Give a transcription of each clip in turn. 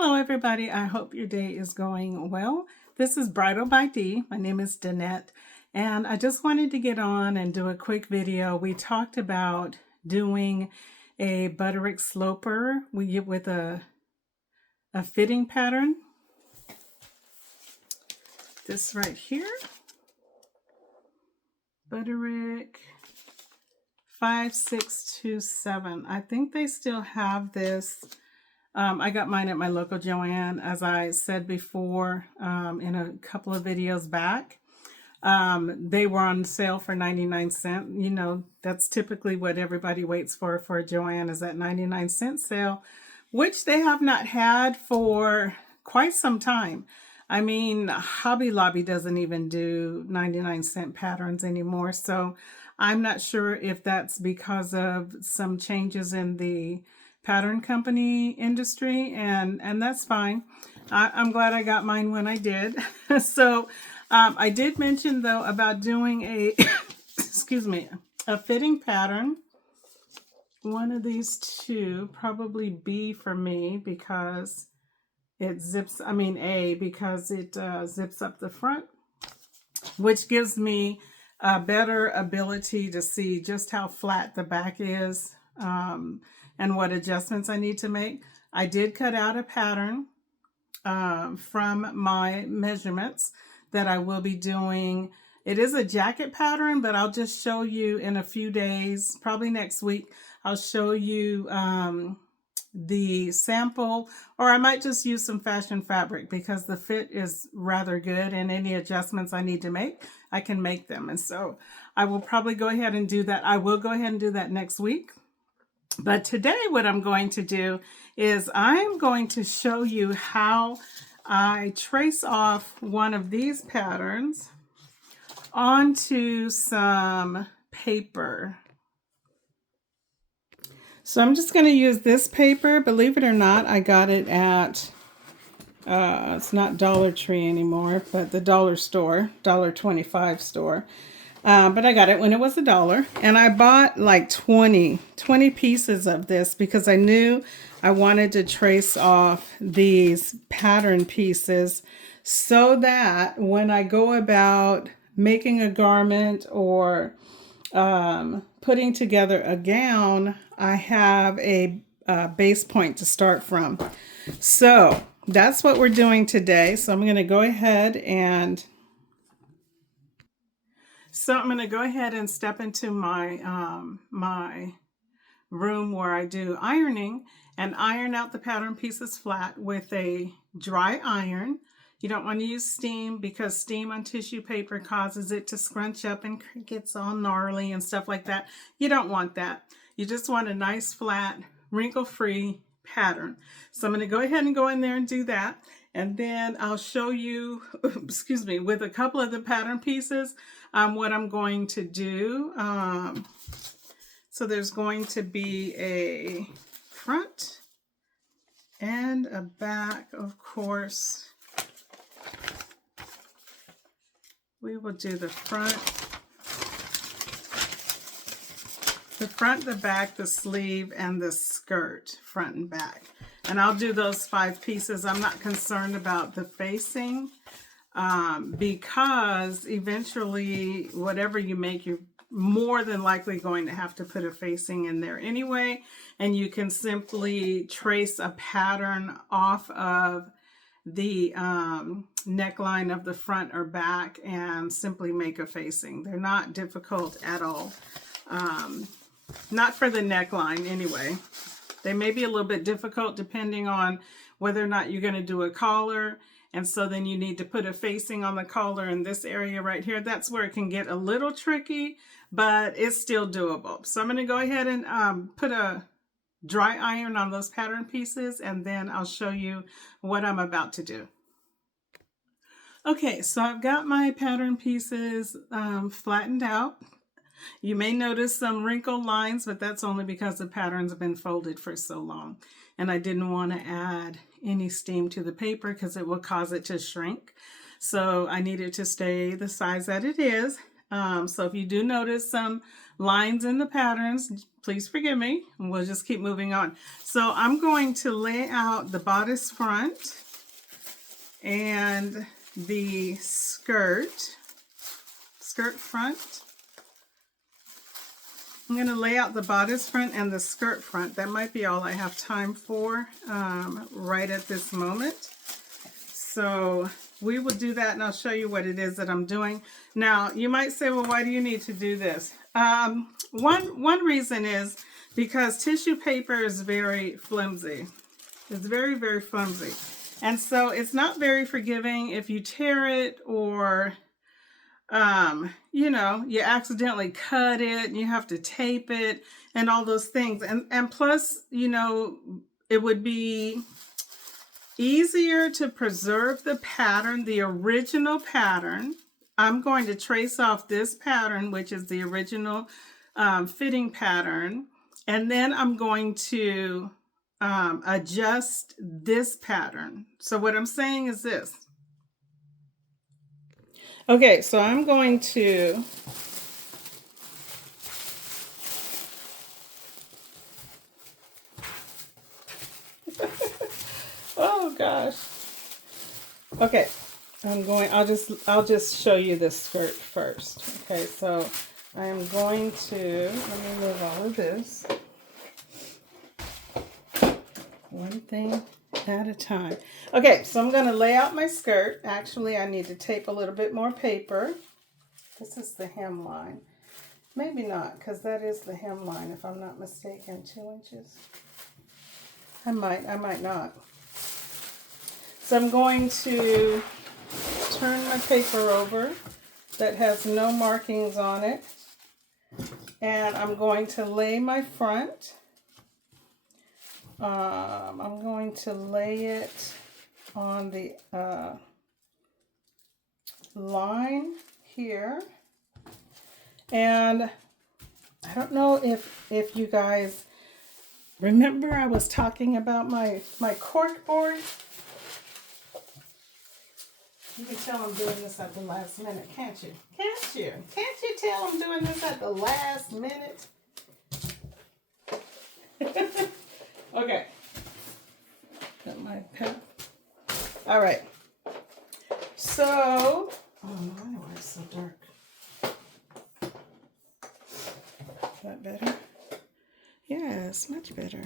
Hello everybody, I hope your day is going well. This is Bridal by Dee. My name is Danette and I just wanted to get on and do a quick video. We talked about doing a Butterick sloper with a fitting pattern. This right here, Butterick 5627. I think they still have this. I got mine at my local Joann, as I said before in a couple of videos back. They were on sale for 99 cents. You know, that's typically what everybody waits for a Joann, is that 99-cent sale, which they have not had for quite some time. I mean, Hobby Lobby doesn't even do 99-cent patterns anymore. So I'm not sure if that's because of some changes in the pattern company industry, and that's fine. I'm glad I got mine when I did. So I did mention though about doing a excuse me, a fitting pattern. One of these two, probably B for me, because it zips, A, because it zips up the front, which gives me a better ability to see just how flat the back is and what adjustments I need to make. I did cut out a pattern from my measurements that I will be doing. It is a jacket pattern, but I'll just show you in a few days, probably next week. I'll show you the sample, or I might just use some fashion fabric because the fit is rather good, and any adjustments I need to make, I can make them. And so I will probably go ahead and do that. I will go ahead and do that next week. But today what I'm going to do is I'm going to show you how I trace off one of these patterns onto some paper. So I'm just going to use this paper. Believe it or not, I got it at, it's not Dollar Tree anymore, but the dollar store, $1.25 store. But I got it when it was $1, and I bought like 20 pieces of this because I knew I wanted to trace off these pattern pieces so that when I go about making a garment or putting together a gown, I have a base point to start from. So that's what we're doing today. So I'm going to go ahead and step into my my room where I do ironing and iron out the pattern pieces flat with a dry iron. You don't want to use steam because steam on tissue paper causes it to scrunch up and gets all gnarly and stuff like that. You don't want that. You just want a nice flat wrinkle-free pattern. So I'm going to go ahead and go in there and do that. And then I'll show you, excuse me, with a couple of the pattern pieces, what I'm going to do. So there's going to be a front and a back, of course. We will do the front, the back, the sleeve, and the skirt, front and back. And I'll do those 5 pieces. I'm not concerned about the facing because eventually, whatever you make, you're more than likely going to have to put a facing in there anyway. And you can simply trace a pattern off of the neckline of the front or back and simply make a facing. They're not difficult at all. Not for the neckline anyway. They may be a little bit difficult depending on whether or not you're going to do a collar. And so then you need to put a facing on the collar in this area right here. That's where it can get a little tricky, but it's still doable. So I'm going to go ahead and put a dry iron on those pattern pieces, and then I'll show you what I'm about to do. Okay, so I've got my pattern pieces flattened out. You may notice some wrinkle lines, but that's only because the patterns have been folded for so long. And I didn't want to add any steam to the paper because it will cause it to shrink. So I need it to stay the size that it is. So if you do notice some lines in the patterns, please forgive me, and we'll just keep moving on. So I'm going to lay out the bodice front and the skirt front. I'm going to lay out the bodice front and the skirt front. That might be all I have time for right at this moment. So we will do that, and I'll show you what it is that I'm doing. Now, you might say, well, why do you need to do this? One reason is because tissue paper is very flimsy. It's very, very flimsy. And so it's not very forgiving if you tear it, or you know, you accidentally cut it and you have to tape it and all those things. And plus, you know, it would be easier to preserve the pattern, the original pattern. I'm going to trace off this pattern, which is the original fitting pattern. And then I'm going to adjust this pattern. So what I'm saying is this. Okay, so I'm going to oh gosh. Okay, I'll just show you this skirt first. Okay, so I am going to, let me move all of this. One thing at a time. Okay, so I'm going to lay out my skirt. Actually, I need to tape a little bit more paper. This is the hemline. Maybe not, because that is the hemline, if I'm not mistaken. 2 inches. I might not. So I'm going to turn my paper over that has no markings on it. And I'm going to lay my front. I'm going to lay it on the line here. And I don't know if you guys remember I was talking about my cork board. You can tell I'm doing this at the last minute, can't you? Can't you? Can't you tell I'm doing this at the last minute? Okay. Got my pen. All right. So, oh, no wonder why it's so dark. Is that better? Yes, much better.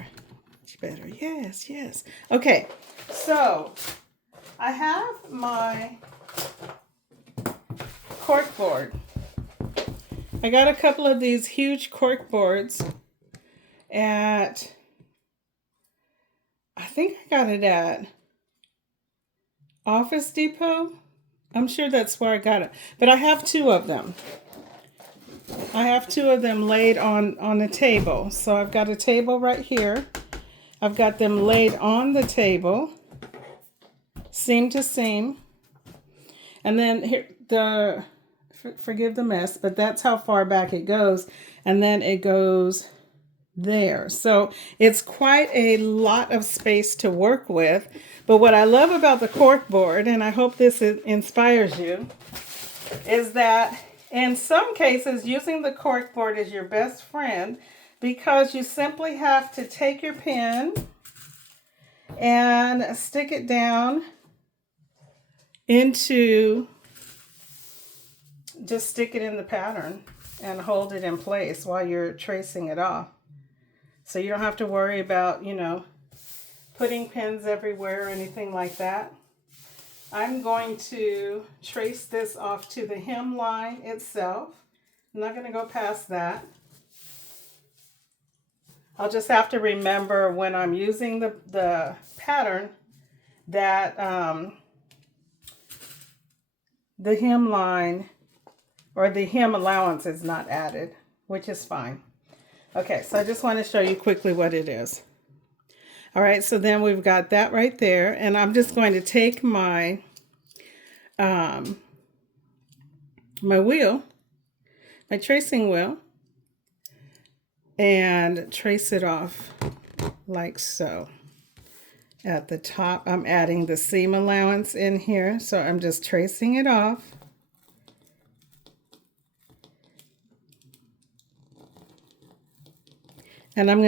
Much better. Yes, yes. Okay. So, I have my cork board. I got a couple of these huge cork boards at, I think I got it at Office Depot. I'm sure that's where I got it. But I have 2 of them. I have 2 of them laid on the table. So I've got a table right here. I've got them laid on the table, seam to seam. And then here, forgive the mess, but that's how far back it goes. And then it goes there. So it's quite a lot of space to work with. But what I love about the cork board, and I hope this inspires you, is that in some cases using the cork board is your best friend, because you simply have to take your pen and stick it down into, just stick it in the pattern and hold it in place while you're tracing it off. So you don't have to worry about, you know, putting pins everywhere or anything like that. I'm going to trace this off to the hemline itself. I'm not going to go past that. I'll just have to remember when I'm using the pattern that the hemline or the hem allowance is not added, which is fine. Okay, so I just want to show you quickly what it is. All right, so then we've got that right there, and I'm just going to take my my wheel, my tracing wheel, and trace it off like so. At the top, I'm adding the seam allowance in here, so I'm just tracing it off. And I'm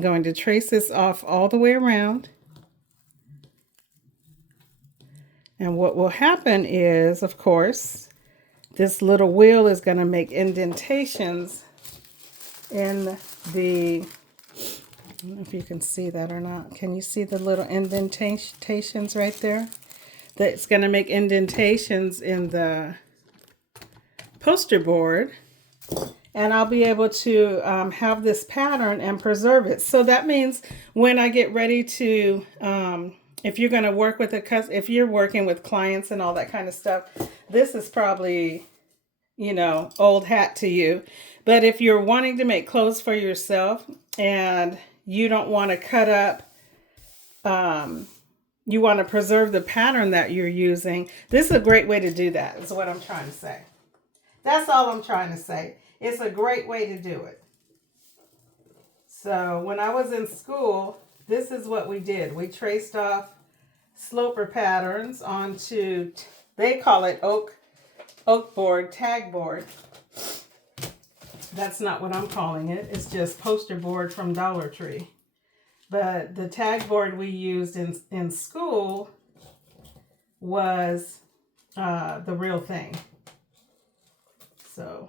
going to trace this off all the way around. And what will happen is, of course, this little wheel is going to make indentations in the, I don't know if you can see that or not. Can you see the little indentations right there? That's going to make indentations in the poster board. And I'll be able to have this pattern and preserve it. So that means when I get ready to, if you're going to work with if you're working with clients and all that kind of stuff, this is probably, you know, old hat to you. But if you're wanting to make clothes for yourself and you don't want to cut up, you want to preserve the pattern that you're using, this is a great way to do that, is what I'm trying to say. That's all I'm trying to say. It's a great way to do it. So when I was in school, this is what we did. We traced off sloper patterns onto, they call it oak board, tag board. That's not what I'm calling it. It's just poster board from Dollar Tree. But the tag board we used in school was the real thing. So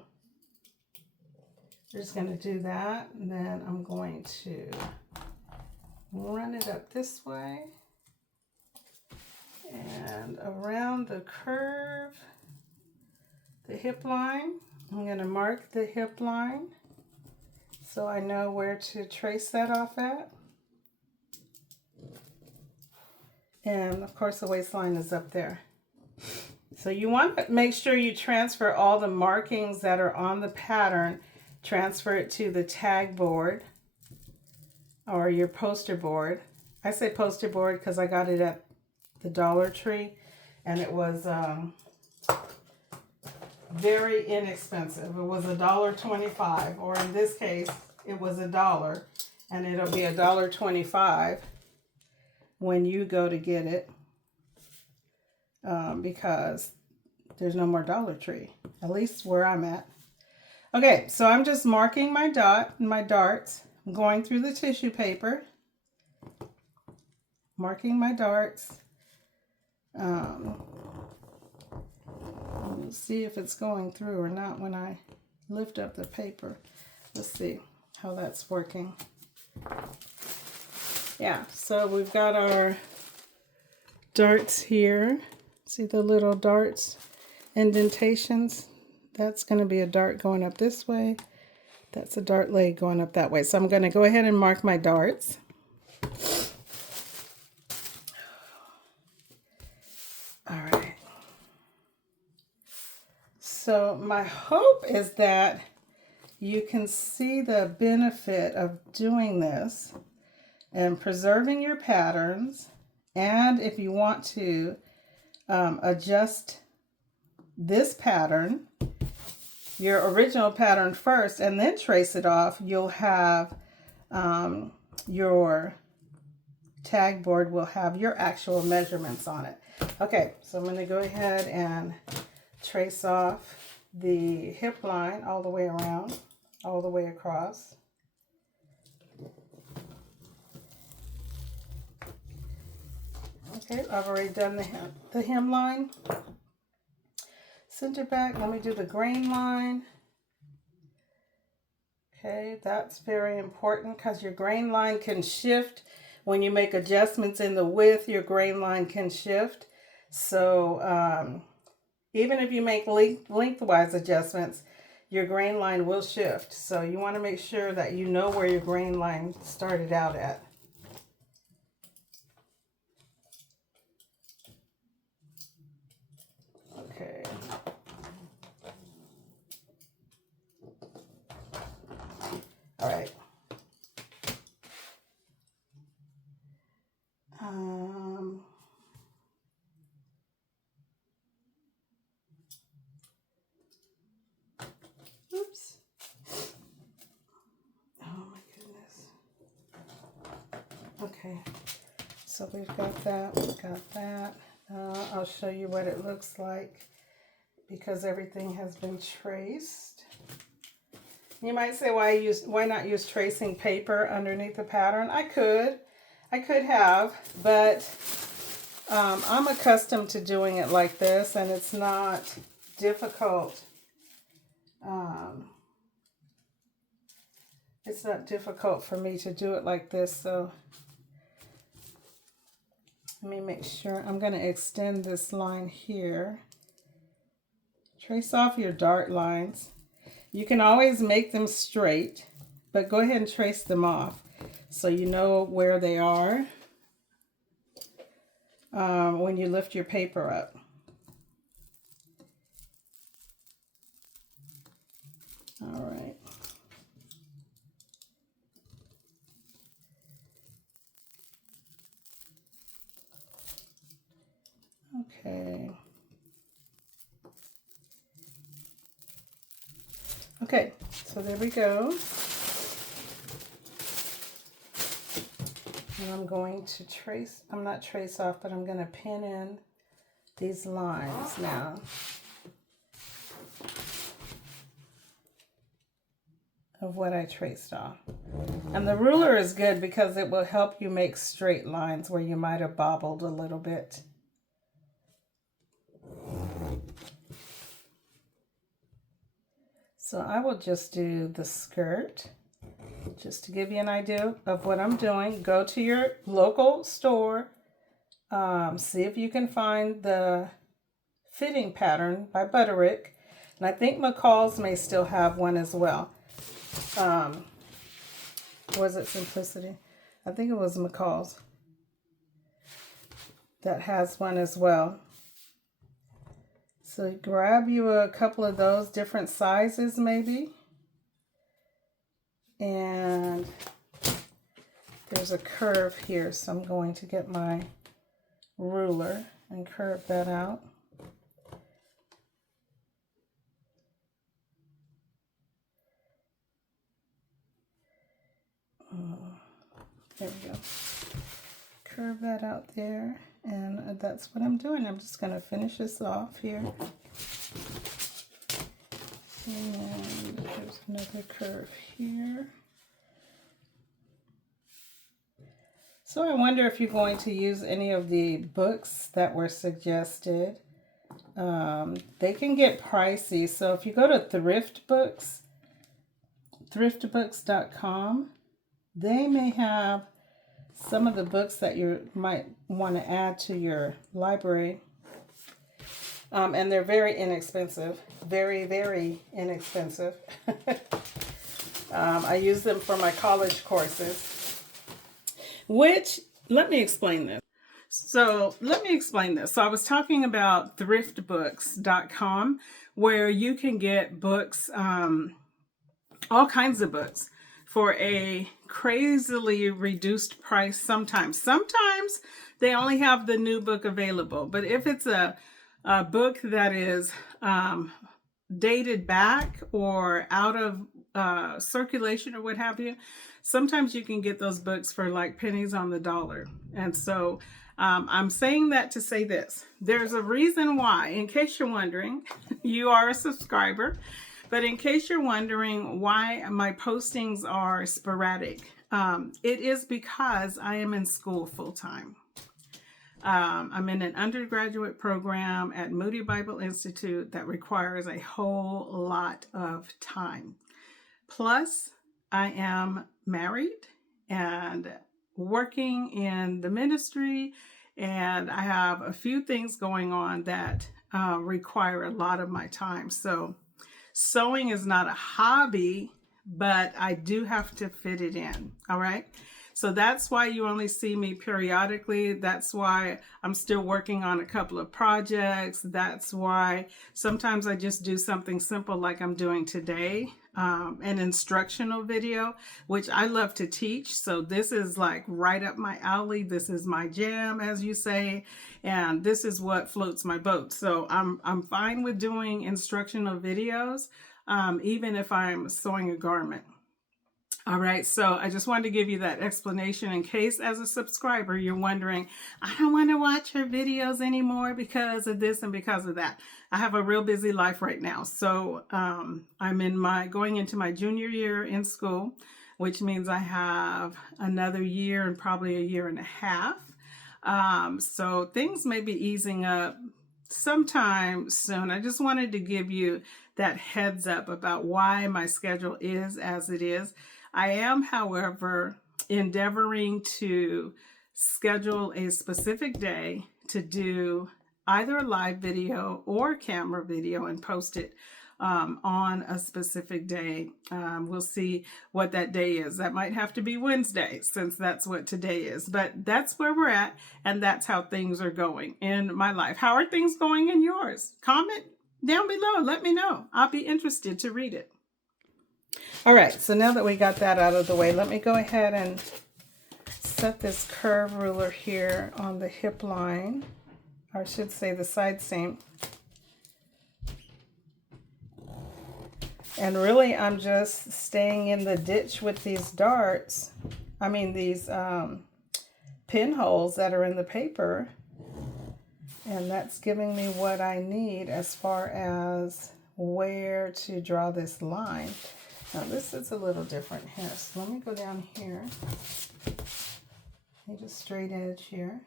we're just going to do that. And then I'm going to run it up this way and around the curve, the hip line. I'm going to mark the hip line so I know where to trace that off at. And of course the waistline is up there. So you want to make sure you transfer all the markings that are on the pattern, transfer it to the tag board or your poster board. I say poster board because I got it at the Dollar Tree and it was very inexpensive. It was $1.25, or in this case it was $1, and it'll be $1.25 when you go to get it, because there's no more Dollar Tree, at least where I'm at. Okay, so I'm just marking my darts. I'm going through the tissue paper, marking my darts. We'll see if it's going through or not when I lift up the paper. Let's see how that's working. Yeah, so we've got our darts here. See the little darts, indentations? That's going to be a dart going up this way. That's a dart leg going up that way. So I'm going to go ahead and mark my darts. All right. So my hope is that you can see the benefit of doing this and preserving your patterns. And if you want to adjust this pattern, your original pattern first, and then trace it off, you'll have your tag board will have your actual measurements on it. Okay, so I'm going to go ahead and trace off the hip line all the way around, all the way across. Okay, I've already done the hem line. Center back, let me do the grain line. Okay, that's very important because your grain line can shift. When you make adjustments in the width, your grain line can shift. So even if you make lengthwise adjustments, your grain line will shift. So you want to make sure that you know where your grain line started out at. Okay. All right. Oops. Oh my goodness. Okay. So we've got that. I'll show you what it looks like because everything has been traced. You might say, why not use tracing paper underneath the pattern? I could have, but I'm accustomed to doing it like this, and it's not difficult. It's not difficult for me to do it like this, so let me make sure. I'm going to extend this line here. Trace off your dart lines. You can always make them straight, but go ahead and trace them off so you know where they are when you lift your paper up. All right. Okay. Okay, so there we go. And I'm going to trace, I'm not trace off, but I'm going to pin in these lines now. Of what I traced off. And the ruler is good because it will help you make straight lines where you might have bobbled a little bit. So I will just do the skirt, just to give you an idea of what I'm doing. Go to your local store, see if you can find the fitting pattern by Butterick. And I think McCall's may still have one as well. Was it Simplicity? I think it was McCall's that has one as well. So grab you a couple of those different sizes maybe. And there's a curve here, so I'm going to get my ruler and curve that out. There we go. Curve that out there, and that's what I'm doing. I'm just going to finish this off here. And there's another curve here. So I wonder if you're going to use any of the books that were suggested. They can get pricey. So if you go to Thrift Books, thriftbooks.com, they may have some of the books that you might want to add to your library. And they're very inexpensive. Very, very inexpensive. I use them for my college courses. Which, let me explain this. So I was talking about thriftbooks.com, where you can get books, all kinds of books, for a crazily reduced price sometimes. Sometimes they only have the new book available. But if it's a book that is dated back or out of circulation or what have you, sometimes you can get those books for like pennies on the dollar. And so I'm saying that to say this. There's a reason why, in case you're wondering, you are a subscriber. But in case you're wondering why my postings are sporadic, it is because I am in school full-time. I'm in an undergraduate program at Moody Bible Institute that requires a whole lot of time. Plus, I am married and working in the ministry, and I have a few things going on that require a lot of my time. So sewing is not a hobby, but I do have to fit it in. All right. So that's why you only see me periodically. That's why I'm still working on a couple of projects. That's why sometimes I just do something simple like I'm doing today, an instructional video, which I love to teach. So this is like right up my alley. This is my jam, as you say, and this is what floats my boat. So I'm fine with doing instructional videos, even if I'm sewing a garment. All right, so I just wanted to give you that explanation in case as a subscriber you're wondering, I don't want to watch her videos anymore because of this and because of that. I have a real busy life right now. So I'm going into my junior year in school, which means I have another year and probably a year and a half. So things may be easing up sometime soon. I just wanted to give you that heads up about why my schedule is as it is. I am, however, endeavoring to schedule a specific day to do either a live video or camera video and post it on a specific day. We'll see what that day is. That might have to be Wednesday since that's what today is. But that's where we're at, and that's how things are going in my life. How are things going in yours? Comment down below. Let me know. I'll be interested to read it. All right, so now that we got that out of the way, let me go ahead and set this curve ruler here on the hip line, or I should say the side seam. And really, I'm just staying in the ditch with these darts. I mean, these pinholes that are in the paper. And that's giving me what I need as far as where to draw this line. Now, this is a little different here. So let me go down here. Need a straight edge here.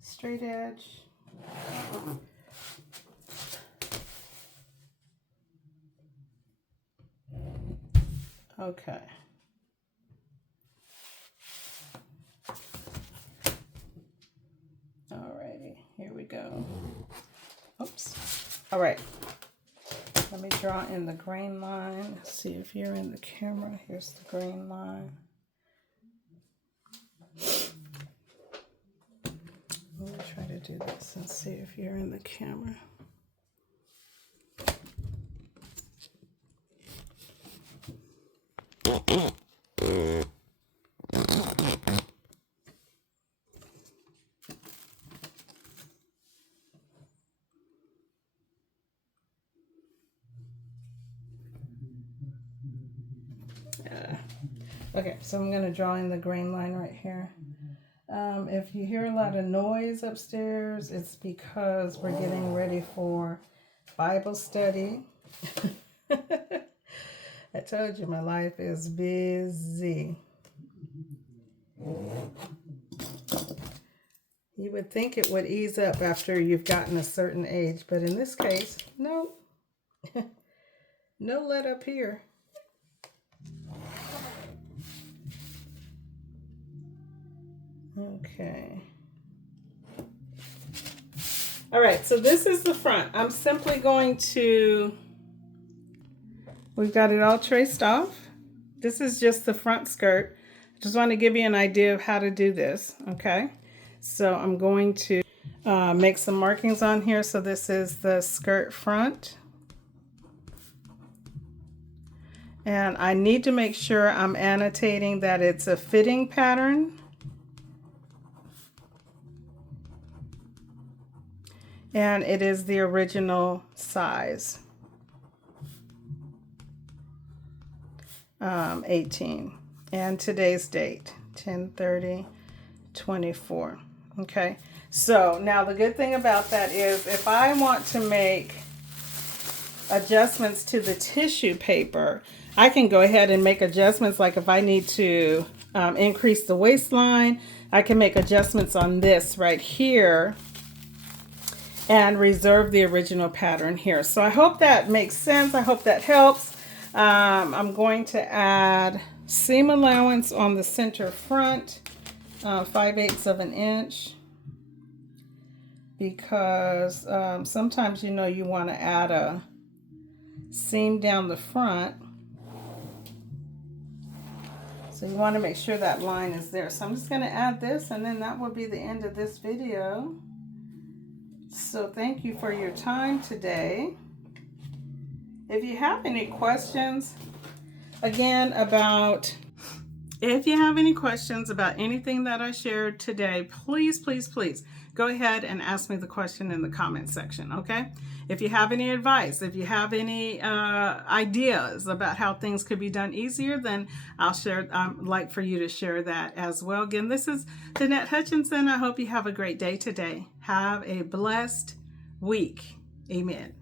Straight edge. Okay. Alrighty, here we go. Oops. All right. Let me draw in the grain line. Let's see if you're in the camera. Here's the grain line. Let me try to do this and see if you're in the camera. Okay, so I'm going to draw in the grain line right here. If you hear a lot of noise upstairs, it's because we're getting ready for Bible study. I told you my life is busy. You would think it would ease up after you've gotten a certain age, but in this case, no. No let up here. Okay. All right, so this is the front. I'm simply going to, we've got it all traced off. This is just the front skirt. I just want to give you an idea of how to do this, okay? So I'm going to make some markings on here. So this is the skirt front. And I need to make sure I'm annotating that it's a fitting pattern. And it is the original size, 18. And today's date, 10/30/24. Okay, so now the good thing about that is if I want to make adjustments to the tissue paper, I can go ahead and make adjustments. Like if I need to increase the waistline, I can make adjustments on this right here and reserve the original pattern here. So I hope that makes sense. I hope that helps. I'm going to add seam allowance on the center front, 5/8 of an inch, because sometimes you know you want to add a seam down the front. So you want to make sure that line is there. So I'm just going to add this, and then that will be the end of this video. So thank you for your time today. If you have any questions, again, if you have any questions about anything that I shared today, please, please, please go ahead and ask me the question in the comment section, okay? If you have any advice, if you have any ideas about how things could be done easier, then I'll share. I'd like for you to share that as well. Again, this is Danette Hutchinson. I hope you have a great day today. Have a blessed week. Amen.